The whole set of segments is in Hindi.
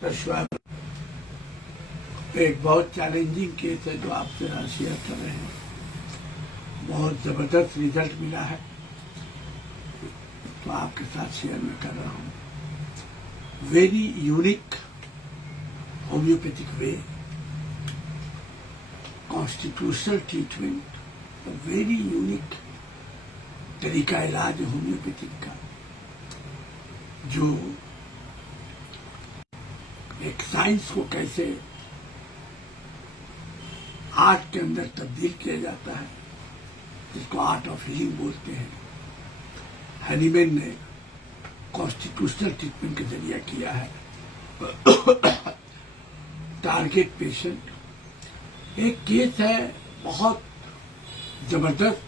स्वागत। एक बहुत चैलेंजिंग केस है जो आपसे शेयर कर रहे हैं। बहुत जबरदस्त रिजल्ट मिला है तो आपके साथ शेयर मैं कर रहा हूँ। वेरी यूनिक होम्योपैथिक वे, कॉन्स्टिट्यूशनल ट्रीटमेंट, वेरी यूनिक तरीका इलाज होम्योपैथिक का, जो एक साइंस को कैसे आर्ट के अंदर तब्दील किया जाता है, जिसको आर्ट ऑफ हीलिंग बोलते हैं। हैनीमैन ने कॉन्स्टिट्यूशनल ट्रीटमेंट के जरिए किया है। टारगेट पेशेंट एक केस है, बहुत जबरदस्त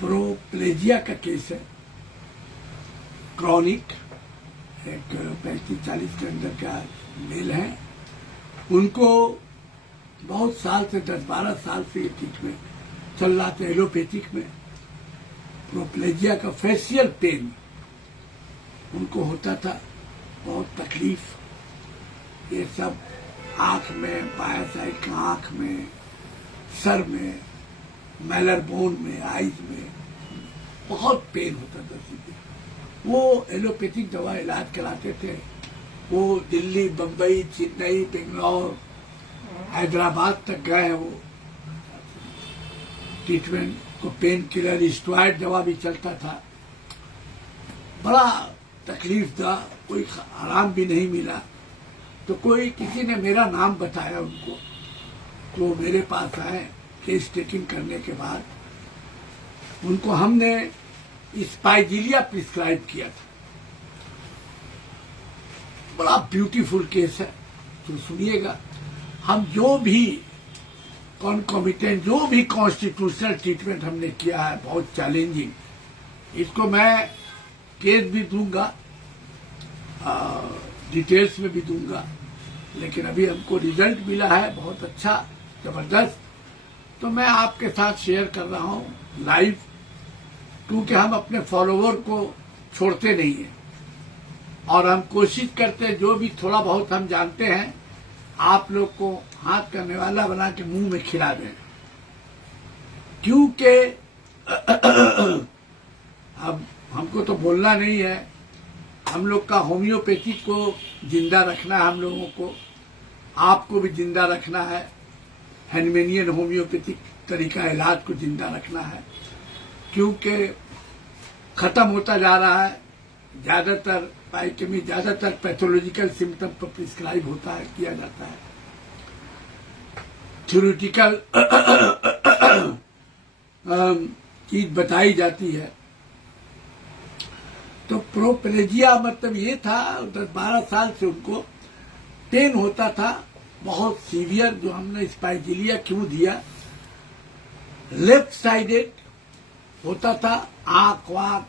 प्रोप्लेजिया का केस है। क्रॉनिक एक 35-40 के अंदर का मेल है। उनको बहुत साल से 10-12 साल से ये ट्रीटमेंट चल रहा था एलोपैथिक में। प्रोप्लेजिया का फेशियल पेन उनको होता था, बहुत तकलीफ, ये सब आंख में, बाया साइड का आंख में, सर में, मैलर बोन में, आईज में बहुत पेन होता था। सीधे वो एलोपैथिक दवा इलाज कराते थे। वो दिल्ली, बम्बई, चेन्नई, बेंगलोर, हैदराबाद तक गए। वो ट्रीटमेंट को पेन किलर, स्टेरॉइड दवा भी चलता था। बड़ा तकलीफ था, कोई आराम भी नहीं मिला। तो किसी ने मेरा नाम बताया उनको, तो मेरे पास आए। केस टेकिंग करने के बाद उनको हमने स्पाइजिलिया प्रिस्क्राइब किया था। बड़ा ब्यूटीफुल केस है, तो सुनिएगा। हम जो भी कॉन्कोमिटेंट, जो भी कॉन्स्टिट्यूशनल ट्रीटमेंट हमने किया है, बहुत चैलेंजिंग, इसको मैं केस भी दूंगा, डिटेल्स में भी दूंगा। लेकिन अभी हमको रिजल्ट मिला है बहुत अच्छा, जबरदस्त, तो मैं आपके साथ शेयर कर रहा हूं लाइव, क्योंकि हम अपने फॉलोवर को छोड़ते नहीं हैं और हम कोशिश करते हैं जो भी थोड़ा बहुत हम जानते हैं आप लोग को हाथ करने वाला बना के मुंह में खिला दें। क्योंकि अब हमको तो बोलना नहीं है, हम लोग का होम्योपैथी को जिंदा रखना है, हम लोगों को, आपको भी जिंदा रखना है। हैनीमैनियन होम्योपैथिक तरीका इलाज को जिंदा रखना है, क्योंकि खत्म होता जा रहा है। ज्यादातर पाइकेमी, ज्यादातर पैथोलॉजिकल सिम्टम पर प्रिस्क्राइब होता है, किया जाता है। थ्योरेटिकल चीज बताई जाती है। तो प्रोप्लेजिया मतलब ये था, 10-12 साल से उनको पेन होता था, बहुत सीवियर। जो हमने स्पाइजिलिया क्यों दिया, लेफ्ट साइडेड होता था, आंख वाक,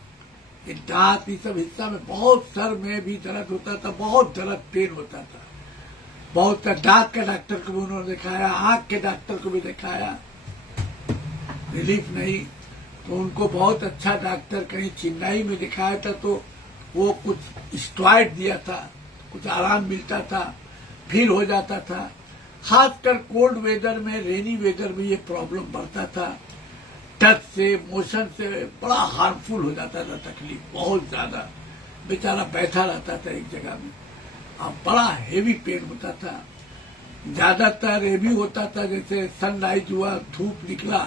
दांत, ये सब हिस्सा में बहुत, सर में भी दर्द होता था, बहुत दर्द, पेन होता था। बहुत दांत के डॉक्टर को भी उन्होंने दिखाया, आंख के डॉक्टर को भी दिखाया, रिलीफ नहीं। तो उनको बहुत अच्छा डॉक्टर कहीं चेन्नई में दिखाया था, तो वो कुछ स्टेरॉइड दिया था, कुछ आराम मिलता था, फिर हो जाता था। खासकर कोल्ड वेदर में, रेनी वेदर में ये प्रॉब्लम बढ़ता था। टच से, मोशन से बड़ा हार्मफुल हो जाता था, तकलीफ बहुत ज्यादा। बेचारा बैठा रहता था एक जगह में, अब बड़ा हेवी पेन होता था। ज्यादातर ये भी होता था, जैसे सनराइज हुआ, धूप निकला,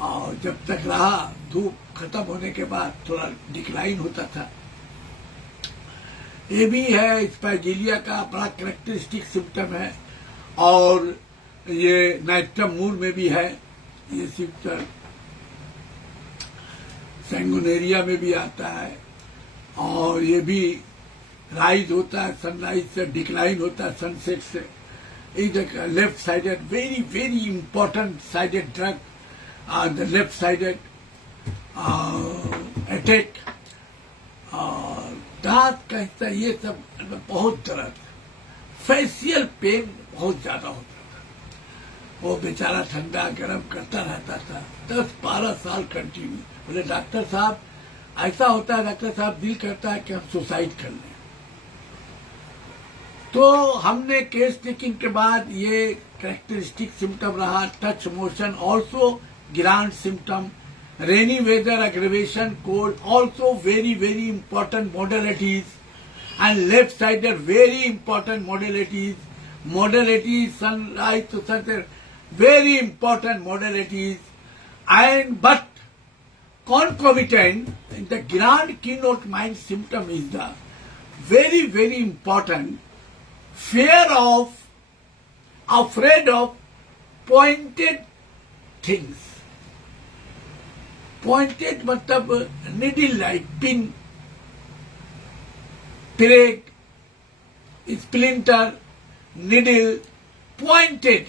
और जब तक रहा, धूप खत्म होने के बाद थोड़ा डिक्लाइन होता था। ये भी है स्पाइजिलिया का बड़ा कैरेक्टरिस्टिक सिम्टम है। और ये नाइट्रम मूर में भी है ये सिम्टम, सैंगुनेरिया में भी आता है। और ये भी राइज होता है, सनराइज से डिक्लाइन होता है, सनसेट से। इधर left sided, very very important sided drug, the left sided attack. दांत का हिस्सा, ये सब बहुत दर्द, फेशियल पेन बहुत ज्यादा होता था। वो बेचारा ठंडा गर्म करता रहता था 10-12 साल कंटिन्यू। बोले डॉक्टर साहब ऐसा होता है, डॉक्टर साहब दिल करता है कि हम सुसाइड कर लें। तो हमने केस टेकिंग के बाद ये कैरेक्टरिस्टिक सिम्टम रहा, touch motion also grand symptom, rainy weather aggravation, cold also very important modalities, and left sided very important modalities, sunrise to sunset, very important modalities, and but concomitant in the grand keynote mind symptom is the very important afraid of pointed things. Pointed मतलब needle like pin, prick, splinter, needle, pointed.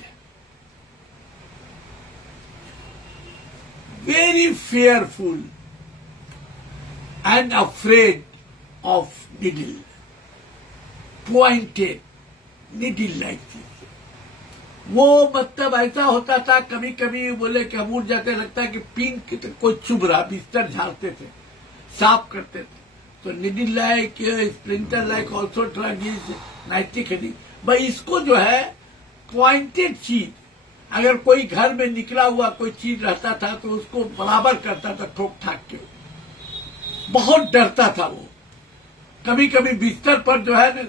Very fearful and afraid of needle. Pointed, needle like this. वो मतलब ऐसा होता था, कभी कभी बोले कि हम उठ जाते, लगता है कि पिन कोई चुभ रहा, बिस्तर झाड़ते थे, साफ करते थे. तो needle like, splinter like also drug is nitric acid. भाई इसको जो है पॉइंटेड चीज, अगर कोई घर में निकला हुआ कोई चीज रहता था तो उसको बराबर करता था ठोक ठाक के. बहुत डरता था वो. कभी कभी बिस्तर पर जो है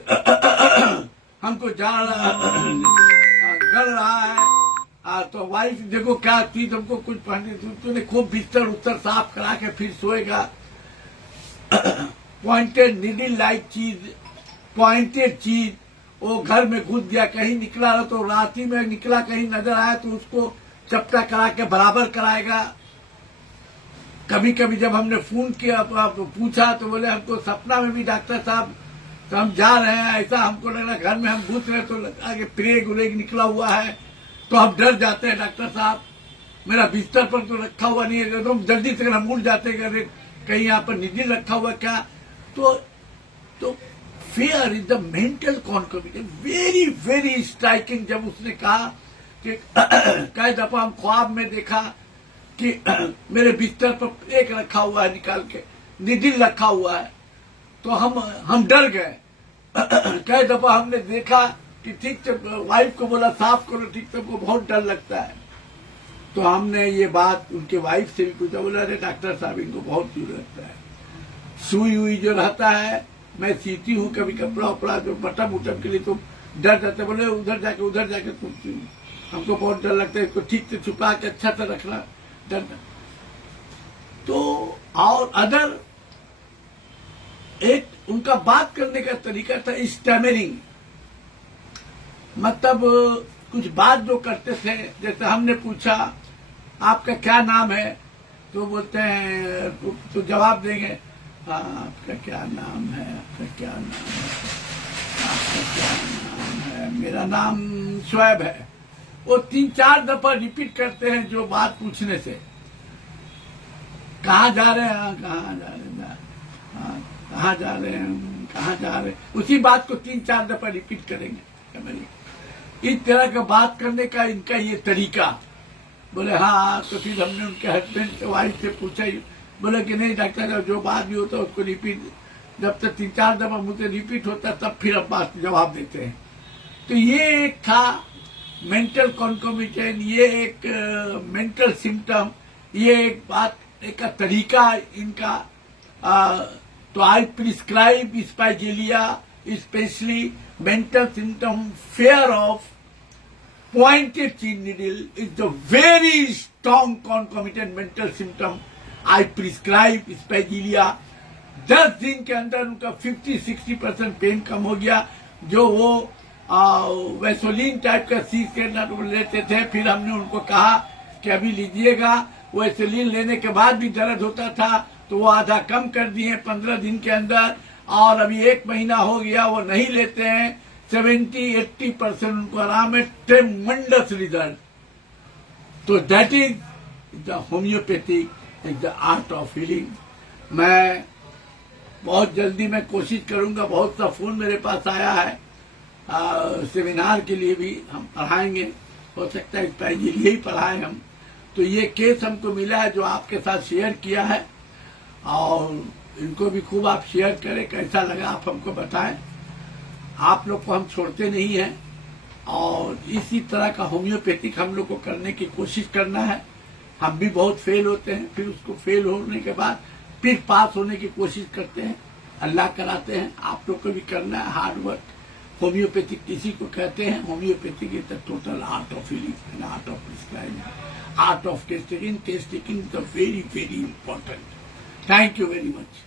हमको गल रहा है तो वाइफ देखो क्या चीज हमको कुछ पहने, तूने खूब बिस्तर उत्तर साफ करा के फिर सोएगा. पॉइंटेड निडिल लाइक चीज, पॉइंटेड चीज, वो घर में घुस गया, कहीं निकला रहा तो राती में निकला, कहीं नजर आया तो उसको चपटा करा के बराबर कराएगा. कभी कभी जब हमने फोन किया पूछा तो बोले हमको सपना में भी डॉक्टर साहब तो हम जा रहे हैं, ऐसा हमको लग रहा घर में हम घुस रहे तो लगा कि प्रेग उरेग निकला हुआ है, तो हम डर जाते हैं. डॉक्टर साहब मेरा बिस्तर पर तो रखा हुआ नहीं है, तो हम जल्दी से हम उठ जाते हैं कहीं यहाँ पर निडिल रखा हुआ क्या. तो fear is the mental concomitant. very striking. जब उसने कहा कि कई दफा हम ख्वाब में देखा कि मेरे बिस्तर पर एक रखा हुआ है, निकाल के निडिल रखा हुआ है, तो हम डर गए. कई दफा हमने देखा कि ठीक से वाइफ को बोला साफ करो, ठीक से हमको बहुत डर लगता है. तो हमने ये बात उनके वाइफ से भी पूछा, बोला अरे डॉक्टर साहब इनको बहुत डर लगता है. सुई हुई जो रहता है, मैं सीती हूँ कभी कपड़ा उपड़ा जो बटम उटम के लिए, तो डर जाते. बोले उधर जाके पूछती हूँ, हमको बहुत डर लगता है, इसको ठीक से छुपा के अच्छा से रखना, डर. तो और अदर एक उनका बात करने का तरीका था स्टैमरिंग, मतलब कुछ बात जो करते थे. जैसे हमने पूछा आपका क्या नाम है, तो बोलते हैं तो जवाब देंगे आपका क्या नाम है, आपका क्या नाम है, आपका क्या नाम है, मेरा नाम शोएब है. वो 3-4 दफा रिपीट करते हैं जो बात पूछने से. कहाँ जा रहे हैं, कहाँ जा रहे हैं, कहाँ जा रहे हैं, कहाँ जा रहे हैं, उसी बात को 3-4 दफा रिपीट करेंगे. इस तरह का बात करने का इनका ये तरीका. बोले हाँ. तो फिर हमने उनके हस्बैंड से वाइफ से पूछा, बोले कि नहीं डॉक्टर साहब जो बात भी होता है उसको रिपीट, जब तक 3-4 दफा मुझसे रिपीट होता तब फिर अब बात जवाब देते हैं. तो ये एक था मेंटल कॉन्कोमिटेंट, ये एक मेंटल सिम्टम, ये एक बात एक तरीका इनका. तो I prescribe spigelia specially mental symptom, fear of pointed chin needle is the very strong concomitant mental symptom. I prescribe Spagylia. 10 दिन के अंदर उनका 50-60% पेन कम हो गया. जो वो वैसोलिन टाइप का सीज के लेते थे, फिर हमने उनको कहा कि अभी लीजिएगा. वैसोलिन लेने के बाद भी दर्द होता था तो वो आधा कम कर दिए 15 दिन के अंदर, और अभी 1 महीना हो गया वो नहीं लेते हैं. 70-80% उनको आराम है. Tremendous result. तो that is the homeopathic, is the art of healing. मैं बहुत जल्दी मैं कोशिश करूंगा, बहुत सा फोन मेरे पास आया है, सेमिनार के लिए भी हम पढ़ाएंगे, हो सकता है स्पाइजेलिया ही पढ़ाएं हम. तो ये केस हमको मिला है जो आपके साथ शेयर किया है, और इनको भी खूब आप शेयर करें, कैसा लगा आप हमको बताएं. आप लोग को हम छोड़ते नहीं हैं और इसी तरह का होम्योपैथिक हम लोग को करने की कोशिश करना है। हम भी बहुत फेल होते हैं, फिर उसको फेल होने के बाद फिर पास होने की कोशिश करते हैं, अल्लाह कराते हैं। आप लोग को भी करना है हार्ड वर्क। होम्योपैथिक किसी को कहते हैं, homeopathic is the total art of healing and art of prescribing, art of test taking the very very important. Thank you very much.